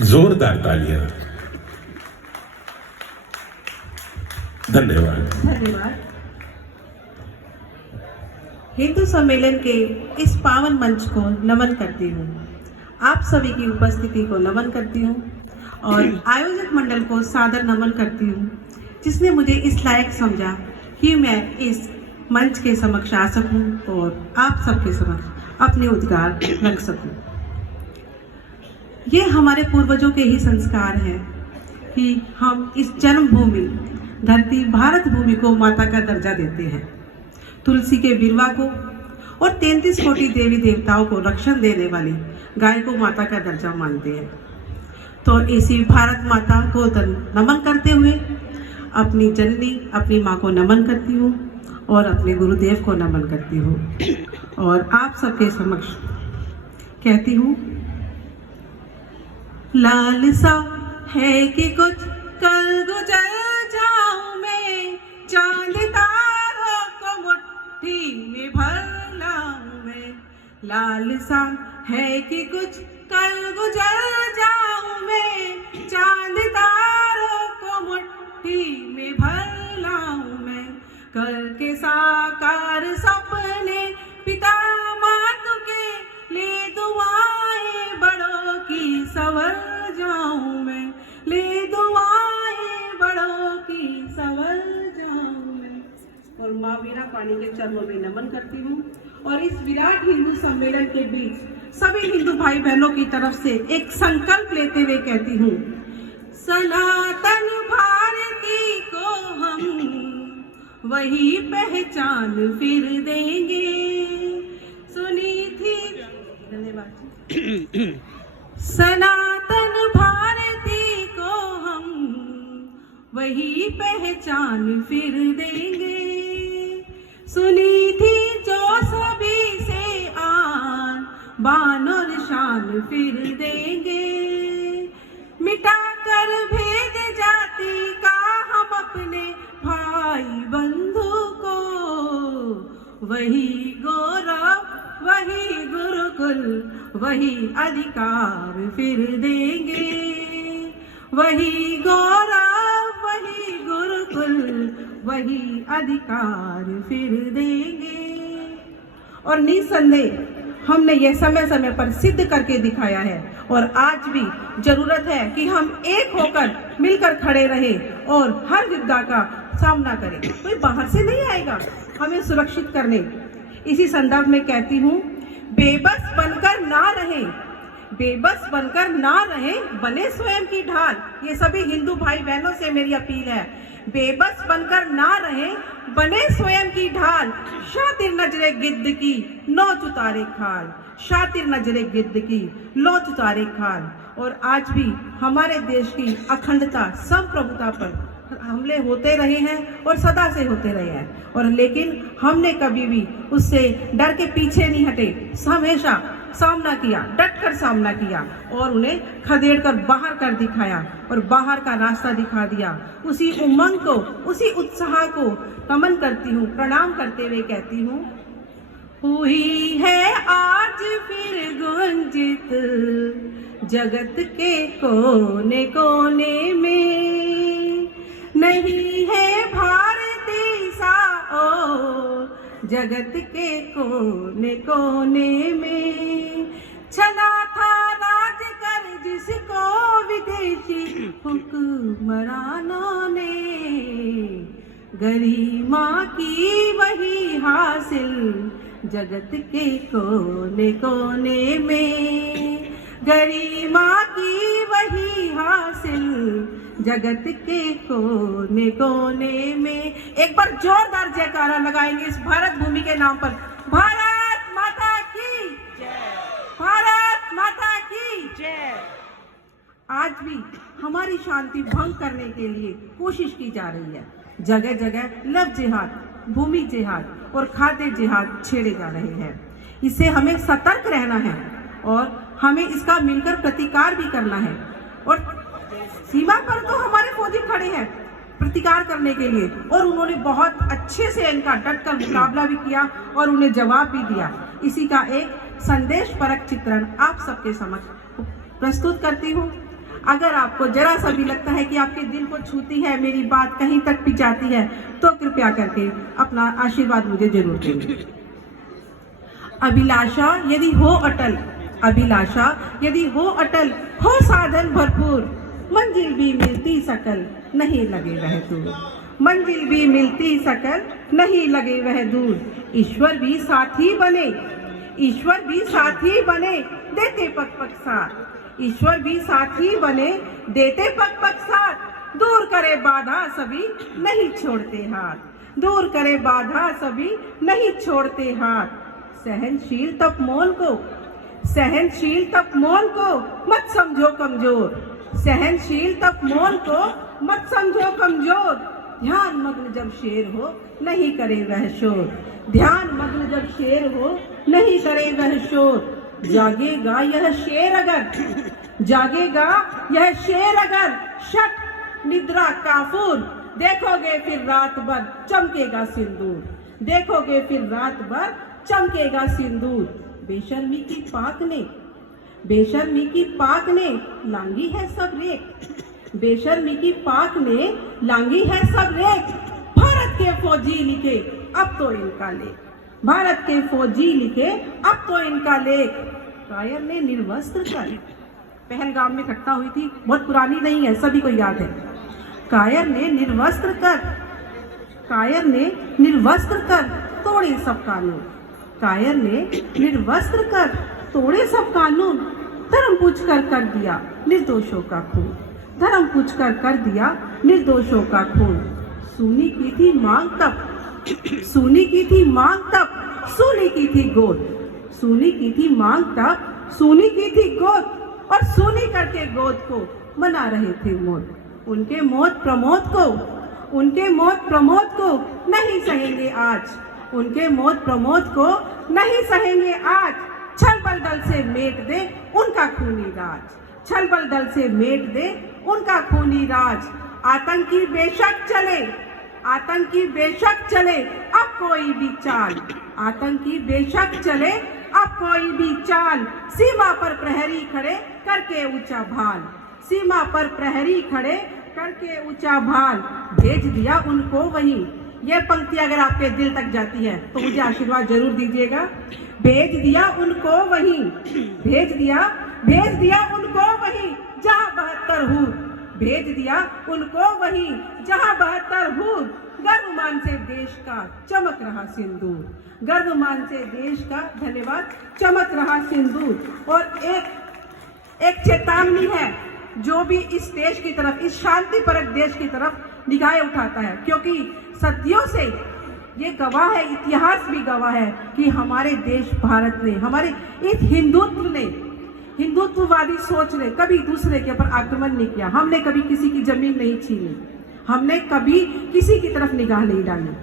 जोरदार तालियां। धन्यवाद। धन्यवाद। हिंदू सम्मेलन के इस पावन मंच को नमन करती हूँ। आप सभी की उपस्थिति को नमन करती हूँ और आयोजक मंडल को सादर नमन करती हूँ, जिसने मुझे इस लायक समझा कि मैं इस मंच के समक्ष आ सकूं और आप सबके समक्ष अपने उद्गार रख सकूं। ये हमारे पूर्वजों के ही संस्कार हैं कि हम इस जन्मभूमि धरती भारत भूमि को माता का दर्जा देते हैं। तुलसी के बिरवा को और 33 कोटि देवी देवताओं को रक्षण देने वाली गाय को माता का दर्जा मानते हैं। तो इसी भारत माता को नमन करते हुए अपनी जननी अपनी माँ को नमन करती हूँ और अपने गुरुदेव को नमन करती हूँ और आप सबके समक्ष कहती हूँ, लालसा है कि कुछ कल गुजर जाऊं मैं, चांद तारों को मुट्ठी में भर लाऊं मैं। लालसा है कि कुछ कल गुजर जाऊं मैं, चांद तारों को मुट्ठी में भर लाऊं मैं। करके साकार सपने पिता मात के ले दुआएं बड़ों की सवर जाऊं मैं, ले दुआएं बड़ों की सवर जाऊं मैं। और माँ वीरा पानी के चरणों में नमन करती हूँ और इस विराट हिंदू सम्मेलन के बीच सभी हिंदू भाई बहनों की तरफ से एक संकल्प लेते हुए कहती हूँ, सनातन भारती को हम वही पहचान फिर देंगे। सुनी थी, धन्यवाद। सनातन भारती को हम वही पहचान फिर देंगे। सुनी थी जो सभी से आन बान और शान फिर देंगे। मिटा कर भेद जाति का हम अपने भाई बंधु को वही गौरव वही गुरुकुल वही अधिकार फिर देंगे। वही गौरव वही गुरुकुल वही अधिकार फिर देंगे। और निसंदेह हमने यह समय समय पर सिद्ध करके दिखाया है और आज भी जरूरत है कि हम एक होकर मिलकर खड़े रहें और हर विपदा का सामना करें। कोई बाहर से नहीं आएगा हमें सुरक्षित करने। इसी संदर्भ में कहती हूँ, बेबस बनकर ना रहें, बेबस बनकर ना रहें, बने स्वयं की ढाल। ये सभी हिंदू भाई बहनों से मेरी अपील है, बेबस बनकर ना रहें, बने स्वयं की ढाल। शातिर नजरे गिद्ध की नोच उतारे खाल, शातिर नजरे गिद्ध की नोच उतारे खाल। और आज भी हमारे देश की अखंडता संप्रभुता पर हमले होते रहे हैं और सदा से होते रहे हैं, और लेकिन हमने कभी भी उससे डर के पीछे नहीं हटे, हमेशा सामना किया, डट कर सामना किया और उन्हें खदेड़ कर बाहर कर दिखाया और बाहर का रास्ता दिखा दिया। उसी उमंग को उसी उत्साह को नमन करती हूँ, प्रणाम करते हुए कहती हूँ, हुई है आज फिर गुंजित जगत के कोने कोने में, नहीं है भारती सा ओ जगत के कोने कोने में। चला था राज कर जिसको विदेशी हुक्मरानों ने, गरिमा की वही हासिल जगत के कोने कोने में, गरिमा की वही हासिल जगत के कोने कोने में। एक बार जोरदार जयकारा लगाएंगे इस भारत भूमि के नाम पर। भारत माता की जय, भारत माता की जय। आज भी हमारी शांति भंग करने के लिए कोशिश की जा रही है। जगह जगह लव जिहाद, भूमि जिहाद और खाद्य जिहाद छेड़े जा रहे हैं। इससे हमें सतर्क रहना है और हमें इसका मिलकर प्रतिकार भी करना है। और सीमा पर तो हमारे फौजी खड़े हैं प्रतिकार करने के लिए और उन्होंने बहुत अच्छे से इनका डटकर मुकाबला भी किया और उन्हें जवाब भी दिया। इसी का एक संदेश परक चित्रण आप सबके समक्ष प्रस्तुत करती हूँ। अगर आपको जरा सा भी लगता है कि आपके दिल को छूती है मेरी बात, कहीं तक भी जाती है, तो कृपया करके अपना आशीर्वाद मुझे जरूर दें। अभिलाषा यदि हो अटल, अभिलाषा यदि हो अटल, हो साधन भरपूर, मंजिल भी मिलती सकल, नहीं लगे वह दूर। मंजिल भी मिलती सकल, नहीं लगे वह दूर। ईश्वर भी साथी बने, ईश्वर भी साथी बने, देते पग पग साथ। ईश्वर भी साथी बने, देते पग पग साथ। दूर करे बाधा सभी, नहीं छोड़ते हाथ। दूर करे बाधा सभी, नहीं छोड़ते हाथ। सहनशील तपमोल को, सहनशील तपमोल को मत समझो कमजोर। सहनशील तपमोल को मत समझो कमजोर। ध्यान मग्न जब शेर हो, नहीं करे वह शोर। ध्यान मग्न जब शेर हो, नहीं करे वह शोर। जागेगा यह शेर अगर, जागेगा यह शेर अगर, शट निद्रा काफूर। देखोगे फिर रात भर चमकेगा सिंदूर। देखोगे फिर रात भर चमकेगा सिंदूर। बेशर्मी की पाक ने, बेशर्मी की पाक ने लांगी है सब रेख। बेशर्मी की पाक ने लांगी है सब रेख। भारत के फौजी लिखे अब तो इनका लेख, भारत के फौजी लिखे अब तो इनका लेख। कायर ने निर्वस्त्र कर, पहलगाम में घटना हुई थी, बहुत पुरानी नहीं है, सभी को याद है। कायर ने निर्वस्त्र कर, कायर ने निर्वस्त्र कर तोड़े सब कानून। कायर ने निर्वस्त्र कर तोड़े सब कानून। धर्म पूछकर कर दिया निर्दोषों का खून। धर्म पूछकर कर दिया निर्दोषों का खून। सूनी की थी मांग तब, सूनी की थी मांग तब, सूनी की थी गोद। सूनी की थी मांग तब, सूनी की थी गोद, और सूनी करके गोद को मना रहे थे मौत। उनके मौत प्रमोद को, उनके मौत प्रमोद को नहीं सहेंगे आज। उनके मौत प्रमोद को नहीं सहेंगे आज। छल बल दल से मेट दे उनका खूनी राज। छल बल दल से मेट दे उनका खूनी राज। आतंकी बेशक चले, आतंकी बेशक चले अब कोई भी चाल। आतंकी बेशक चले अब कोई भी चाल। सीमा पर प्रहरी खड़े करके ऊंचा भाल। सीमा पर प्रहरी खड़े करके ऊंचा भाल। भेज दिया उनको वहीं। ये पंक्ति अगर आपके दिल तक जाती है तो मुझे आशीर्वाद जरूर दीजिएगा। भेज दिया उनको वहीं, भेज दिया उनको वहीं जहाँ 72 हूर। भेज दिया उनको वहीं जहाँ 72 हूर। गर्वमान से देश का चमक रहा सिंदूर। गर्वमान से देश का, धन्यवाद, चमक रहा सिंदूर। और एक चेतावनी है, जो भी इस देश की तरफ, इस शांतिपरक देश की तरफ निगाहें उठाता है, क्योंकि सदियों से ये गवाह है, इतिहास भी गवाह है कि हमारे देश भारत ने, हमारे इस हिंदुत्व ने, हिंदुत्ववादी सोच ने कभी दूसरे के ऊपर आक्रमण नहीं किया। हमने कभी किसी की जमीन नहीं छीनी, हमने कभी किसी की तरफ निगाह नहीं डाली।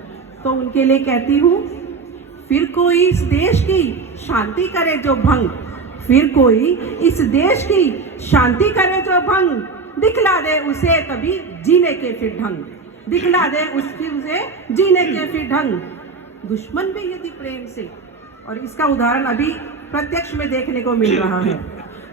तो उनके लिए कहती हूँ, फिर कोई इस देश की शांति करे जो भंग, फिर कोई इस देश की शांति करे जो भंग, दिखला दे उसे तभी जीने के फिर ढंग। दिखला दे उसे जीने के फिर ढंग। दुश्मन भी यदि प्रेम से, और इसका उदाहरण अभी प्रत्यक्ष में देखने को मिल रहा है।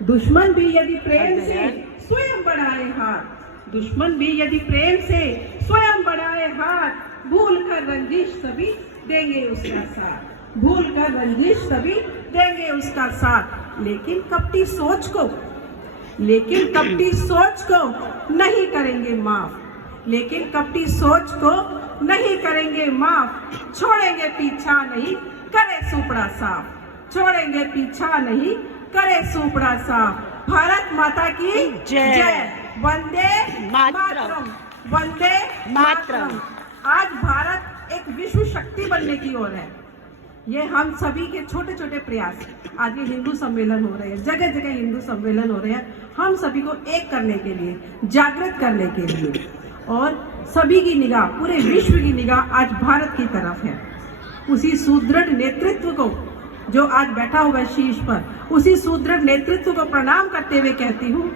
दुश्मन भी यदि प्रेम से स्वयं बढ़ाए हाथ। दुश्मन भी यदि प्रेम से स्वयं बढ़ाए हाथ। भूल कर रंजिश सभी देंगे उसका साथ। भूल कर रंजिश सभी देंगे उसका साथ। लेकिन कपटी सोच को, लेकिन कपटी सोच को नहीं करेंगे माफ। लेकिन कपटी सोच को नहीं करेंगे माफ। छोड़ेंगे पीछा नहीं करे सुपड़ा साफ। छोड़ेंगे पीछा नहीं करे सुपड़ा साफ। भारत माता की जय। वंदे मातरम। वंदे मातरम। आज भारत एक विश्व शक्ति बनने की ओर है। ये हम सभी के छोटे छोटे प्रयास, आज ये हिंदू सम्मेलन हो रहे हैं, जगह जगह हिंदू सम्मेलन हो रहे हैं, हम सभी को एक करने के लिए, जागृत करने के लिए, और सभी की निगाह, पूरे विश्व की निगाह आज भारत की तरफ है। उसी सुदृढ़ नेतृत्व को, जो आज बैठा हुआ है शीर्ष पर, उसी सुदृढ़ नेतृत्व को प्रणाम करते हुए कहती हूँ,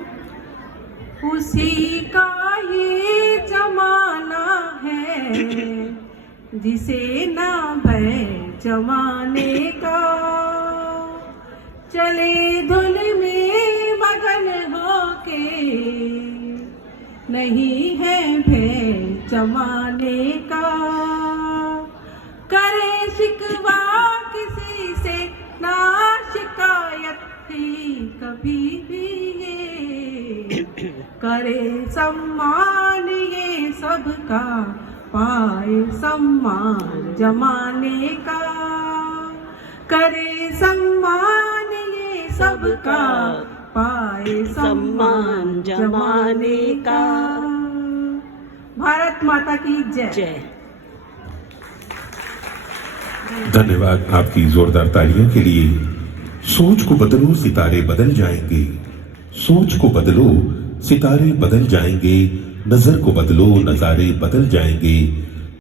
उसी का ये जमाना है जिसे ना भय जमाने का। चले धुन में मगन होके जमाने का। करे शिकवा किसी से ना शिकायत थी कभी भी ये, करे सम्मान ये सबका, पाए सम्मान जमाने का। करे सम्मान ये सबका, पाए सम्मान जमाने का। भारत माता की जय। जय। धन्यवाद आपकी जोरदार तालियों के लिए। सोच को बदलो सितारे बदल जाएंगे, सोच को बदलो सितारे बदल जाएंगे, नजर को बदलो नजारे बदल जाएंगे।